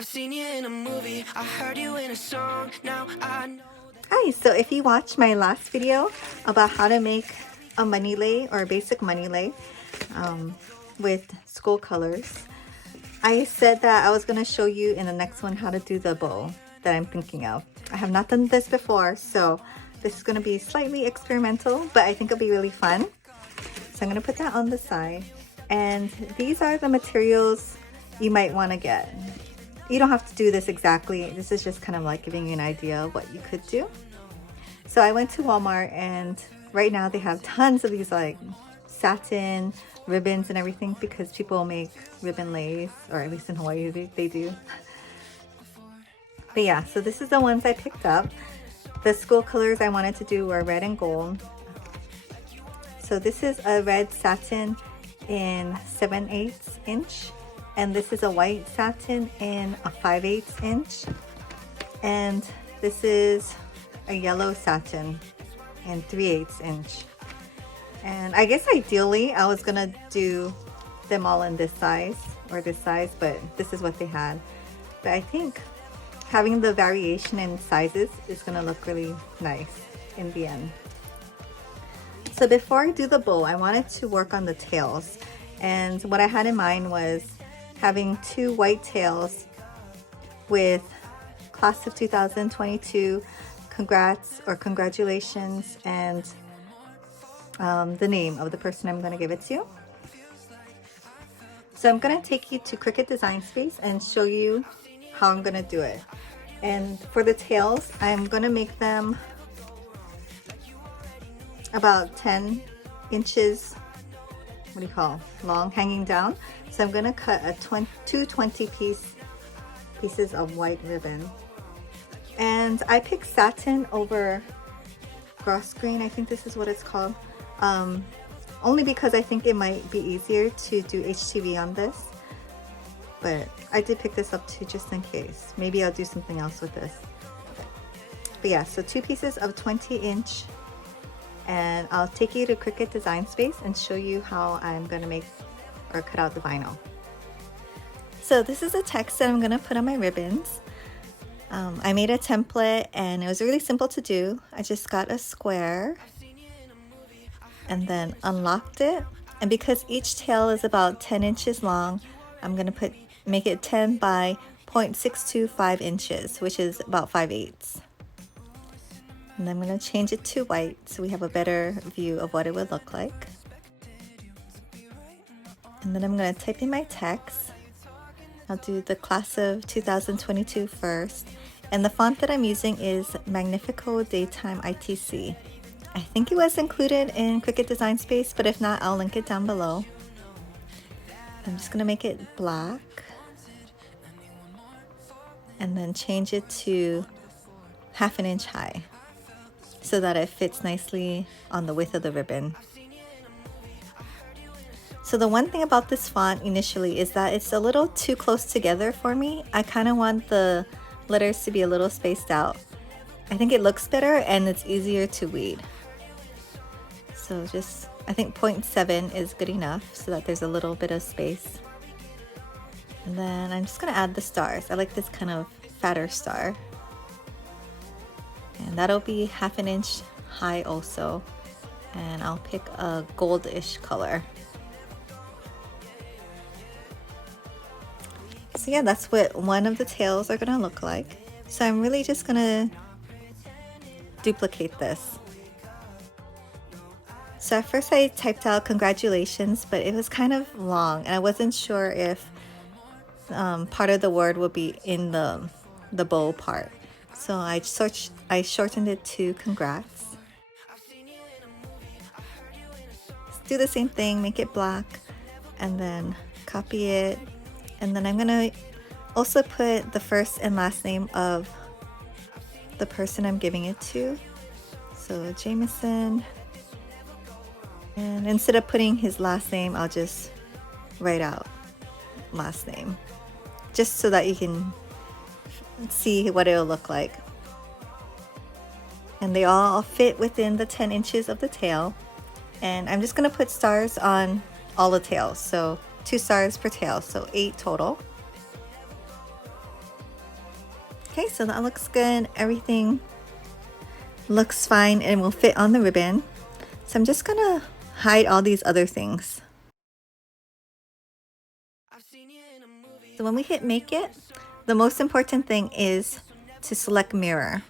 I've seen you in a movie, I heard you in a song. Now I know. Hi, so if you watched my last video about how to make a money lay or a basic money lay with school colors, I said that I was going to show you in the next one how to do the bow that I'm thinking of. I have not done this before, so this is going to be slightly experimental, but I think it'll be really fun. So I'm going to put that on the side. And these are the materials you might want to get. You don't have to do this exactly. This is just kind of like giving you an idea of what you could do. So I went to Walmart, and right now they have tons of these like satin ribbons and everything because people make ribbon lace, or at least in Hawaii they do. But yeah, so this is the ones I picked up. The school colors I wanted to do were red and gold. So this is a red satin in 7/8 inch. And this is a white satin in a 5/8 inch. And this is a yellow satin in 3/8 inch. And I guess ideally I was gonna do them all in this size or this size, but this is what they had. But I think having the variation in sizes is gonna look really nice in the end. So before I do the bow, I wanted to work on the tails. And what I had in mind was having two white tails with class of 2022 congrats or congratulations and the name of the person I'm going to give it to. So I'm going to take you to Cricut Design Space and show you how I'm going to do it. And for the tails, I'm going to make them about 10 inches, what do you call, long, hanging down. So I'm going to cut two 20 pieces of white ribbon. And I picked satin over gross green, I think this is what it's called. Only because I think it might be easier to do HTV on this. But I did pick this up too, just in case. Maybe I'll do something else with this. But yeah, so two pieces of 20-inch. And I'll take you to Cricut Design Space and show you how I'm going to make or cut out the vinyl. So this is the text that I'm going to put on my ribbons. I made a template and it was really simple to do. I just got a square and then unlocked it. And because each tail is about 10 inches long, I'm going to make it 10 by 0.625 inches, which is about 5/8. And I'm going to change it to white so we have a better view of what it would look like. And then I'm going to type in my text. I'll do the class of 2022 first. And the font that I'm using is Magnifico Daytime ITC. I think it was included in Cricut Design Space, but if not, I'll link it down below. I'm just going to make it black. And then change it to 1/2 inch high, so that it fits nicely on the width of the ribbon. So the one thing about this font initially is that it's a little too close together for me. I kind of want the letters to be a little spaced out. I think it looks better and it's easier to read. So just, I think 0.7 is good enough so that there's a little bit of space. And then I'm just gonna add the stars. I like this kind of fatter star. And that'll be 1/2 inch high also. And I'll pick a goldish color. So yeah, that's what one of the tails are gonna look like. So I'm really just gonna duplicate this. So at first I typed out congratulations, but it was kind of long and I wasn't sure if part of the word would be in the bow part. So I shortened it to congrats. Do the same thing, make it black, and then copy it. And then I'm gonna also put the first and last name of the person I'm giving it to. So Jameson. And instead of putting his last name, I'll just write out last name, just so that you can see what it'll look like. And they all fit within the 10 inches of the tail. And I'm just gonna put stars on all the tails. So 2 stars per tail, so 8 total. Okay, so that looks good. Everything looks fine and will fit on the ribbon. So I'm just gonna hide all these other things. So when we hit make it, the most important thing is to select mirror.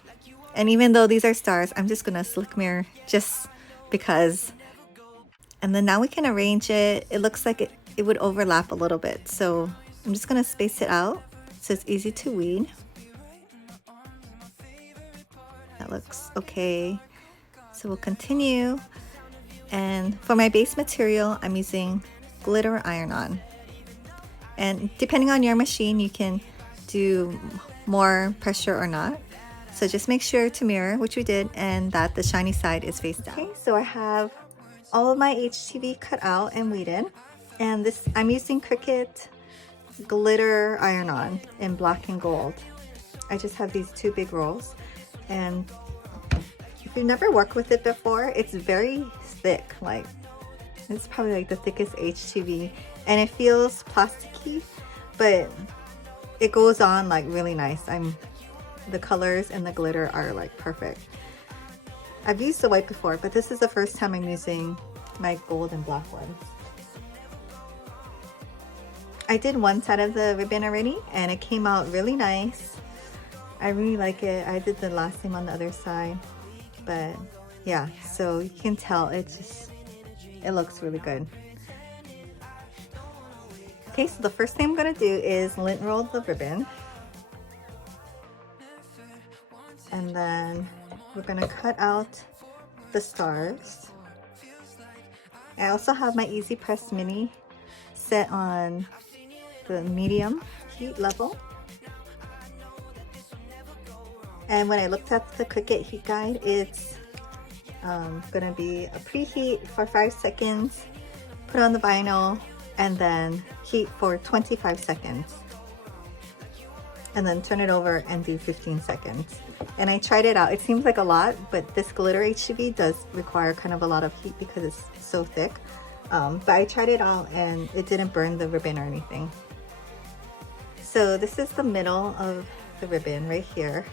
And even though these are stars, I'm just gonna select mirror just because. And then now we can arrange it. It looks like it would overlap a little bit. So I'm just gonna space it out so it's easy to weed. That looks okay. So we'll continue. And for my base material, I'm using glitter iron-on. And depending on your machine, you can do more pressure or not. So just make sure to mirror, which we did, and that the shiny side is face down. Okay, so I have all of my HTV cut out and weeded. And this, I'm using Cricut glitter iron-on in black and gold. I just have these two big rolls. And if you've never worked with it before, it's very thick. Like, it's probably like the thickest HTV. And it feels plasticky, but it goes on like really nice. The colors and the glitter are like perfect. I've used the white before, but this is the first time I'm using my gold and black ones. I did one side of the ribbon already and it came out really nice. I really like it. I did the last name on the other side, but yeah, so you can tell it looks really good. Okay, so the first thing I'm gonna do is lint roll the ribbon. And then we're gonna cut out the stars. I also have my Easy Press Mini set on the medium heat level. And when I looked at the Cricut heat guide, it's gonna be a preheat for 5 seconds, put on the vinyl, and then heat for 25 seconds. And then turn it over and do 15 seconds. And I tried it out. It seems like a lot, but this glitter HTV does require kind of a lot of heat because it's so thick. But I tried it out and it didn't burn the ribbon or anything. So this is the middle of the ribbon right here.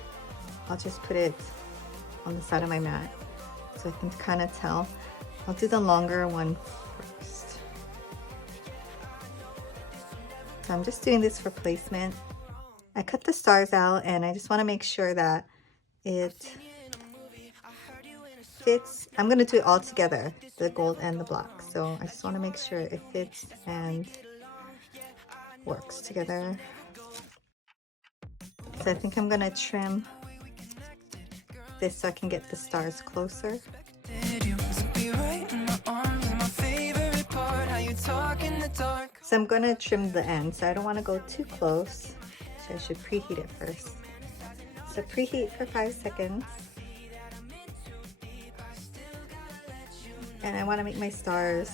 I'll just put it on the side of my mat so I can kind of tell. I'll do the longer one first. So I'm just doing this for placement. I cut the stars out and I just want to make sure that it fits. I'm going to do it all together, the gold and the black. So I just want to make sure it fits and works together. So I think I'm going to trim this so I can get the stars closer. So I'm going to trim the end, so I don't want to go too close. So I should preheat it first. So preheat for 5 seconds. And I want to make my stars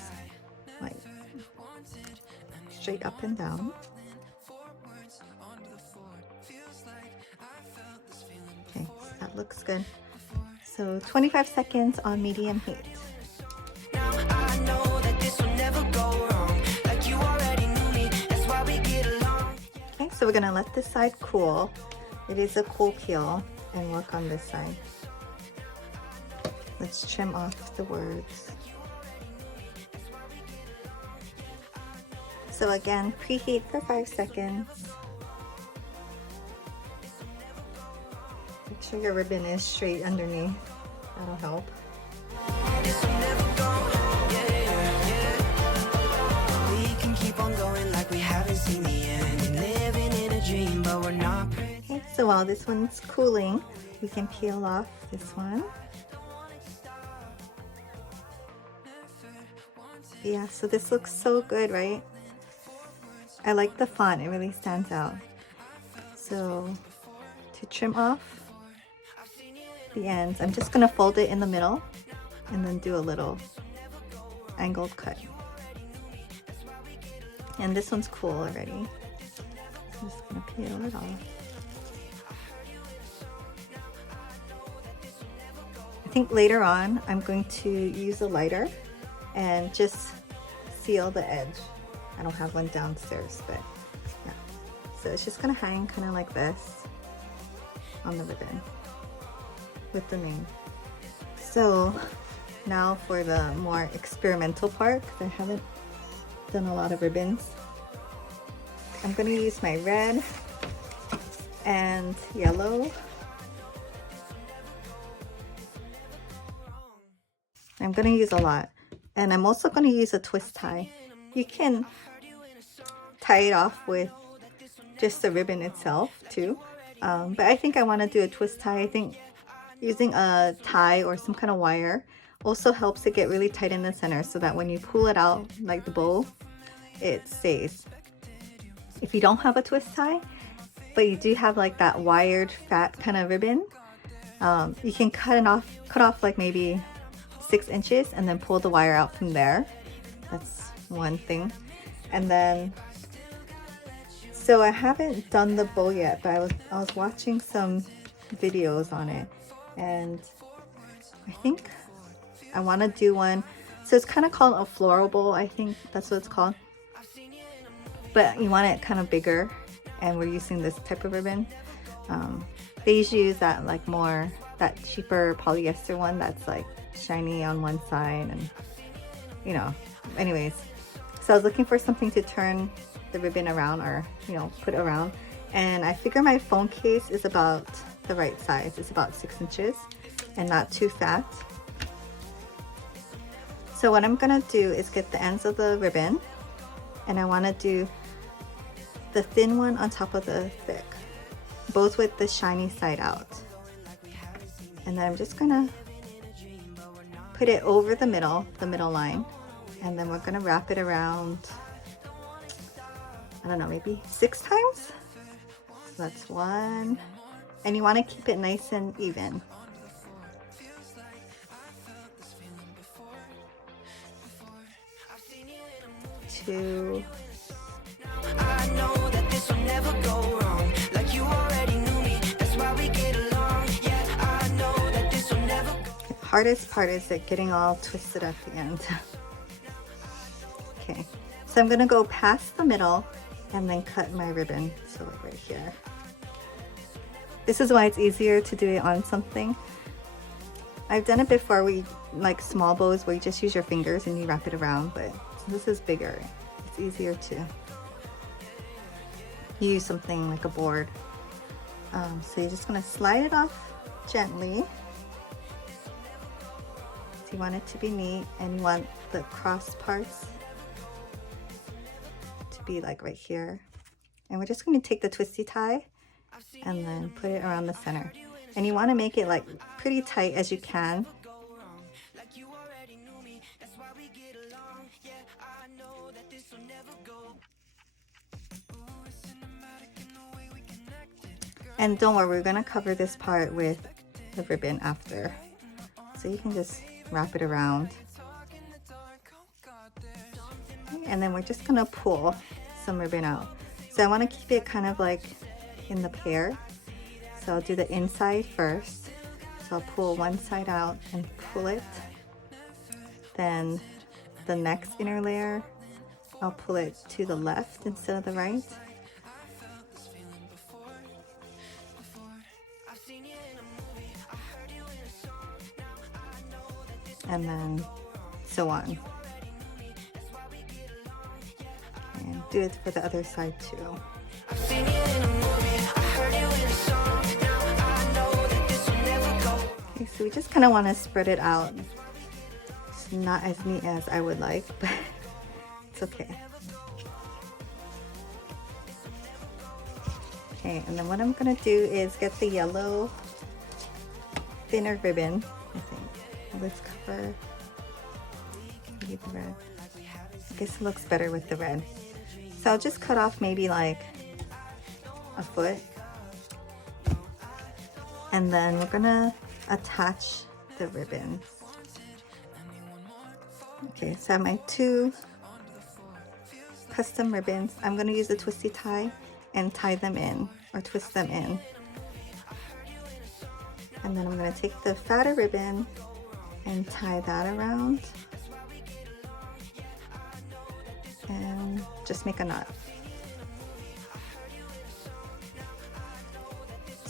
like straight up and down. Okay, so that looks good. So 25 seconds on medium heat. Okay, so we're gonna let this side cool. It is a cool peel, and work on this side. Let's trim off the words. So again, preheat for 5 seconds. Make sure your ribbon is straight underneath. That'll help. We can keep on going like we haven't seen the end. Living in a dream, but we're not. Okay, so while this one's cooling, we can peel off this one. Yeah, so this looks so good, right? I like the font, it really stands out. So to trim off the ends, I'm just gonna fold it in the middle and then do a little angled cut. And this one's cool already. I'm just gonna peel it off. I think later on I'm going to use a lighter and just seal the edge. I don't have one downstairs, but yeah. So it's just gonna hang kind of like this. on the ribbon with the name. So now for the more experimental part, because I haven't done a lot of ribbons. I'm going to use my red and yellow. I'm going to use a lot. And I'm also going to use a twist tie. You can tie it off with just the ribbon itself too. But I think I want to do a twist tie. I think using a tie or some kind of wire also helps it get really tight in the center so that when you pull it out like the bow, it stays. If you don't have a twist tie, but you do have like that wired fat kind of ribbon, you can cut off like maybe 6 inches and then pull the wire out from there. That's one thing. And then, so I haven't done the bow yet, but I was watching some videos on it, and I think I want to do one. So it's kind of called a floral bow, I think that's what it's called. But you want it kind of bigger, and we're using this type of ribbon. They usually use that like more, that cheaper polyester one that's like shiny on one side, and you know, anyways. So I was looking for something to turn the ribbon around, or you know, put around, and I figure my phone case is about the right size. It's about 6 inches and not too fat. So what I'm gonna do is get the ends of the ribbon, and I want to do the thin one on top of the thick, both with the shiny side out. And then I'm just gonna put it over the middle line, and then we're gonna wrap it around, I don't know, maybe 6 times. So that's 1, and you want to keep it nice and even. 2. I know that this will never go wrong. Like you already knew me, that's why we get along. Yeah, I know that this will never go. The hardest part is it getting all twisted at the end. Okay, so I'm gonna go past the middle and then cut my ribbon, so like right here. This is why it's easier to do it on something. I've done it before where you, like small bows where you just use your fingers and you wrap it around, but this is bigger. It's easier to use something like a board. So you're just gonna slide it off gently. So you want it to be neat, and you want the cross parts to be like right here. And we're just gonna take the twisty tie and then put it around the center. And you want to make it like pretty tight as you can. And don't worry, we're going to cover this part with the ribbon after. So you can just wrap it around. And then we're just going to pull some ribbon out. So I want to keep it kind of like in the pair. So I'll do the inside first. So I'll pull one side out and pull it. Then the next inner layer, I'll pull it to the left instead of the right. And then so on. And do it for the other side too. Okay, so we just kind of want to spread it out. It's not as neat as I would like, but it's okay. Okay, and then what I'm gonna do is get the yellow thinner ribbon, I think. Let's cover maybe the red. I guess it looks better with the red. So I'll just cut off maybe like a foot. And then we're gonna attach the ribbons. Okay, so I have my 2 custom ribbons. I'm gonna use a twisty tie and tie them in, or twist them in. And then I'm gonna take the fatter ribbon and tie that around. And just make a knot.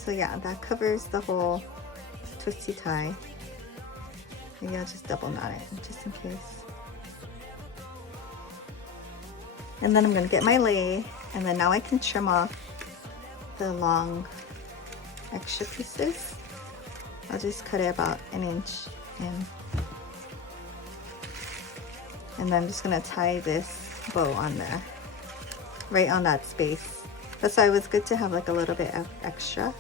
So yeah, that covers the whole twisty tie. Maybe I'll just double knot it just in case. And then I'm gonna get my lathe, and then now I can trim off the long extra pieces. I'll just cut it about 1 inch in. And then I'm just gonna tie this bow on there, right on that space. That's why it was good to have like a little bit of extra.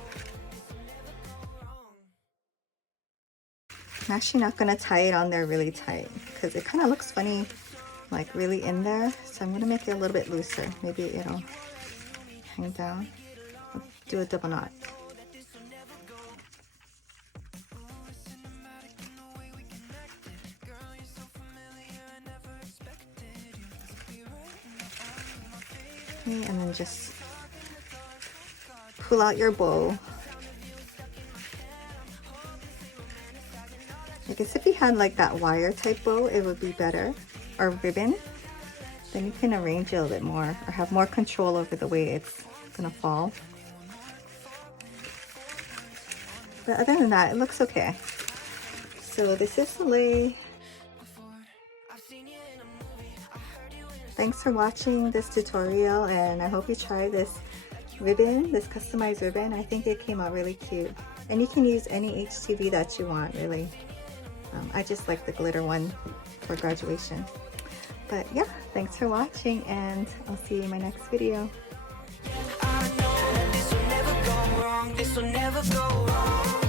I'm actually not gonna tie it on there really tight because it kind of looks funny, like really in there. So I'm gonna make it a little bit looser. Maybe it'll hang down. I'll do a double knot. Okay, and then just pull out your bow. I guess if you had like that wire type bow, it would be better, or ribbon. Then you can arrange it a little bit more, or have more control over the way it's gonna fall. But other than that, it looks okay. So this is the lathe. Thanks for watching this tutorial, and I hope you try this ribbon, this customized ribbon. I think it came out really cute. And you can use any HTV that you want, really. I just like the glitter one for graduation. But yeah, thanks for watching, and I'll see you in my next video. I know that this will never go wrong. This will never go wrong.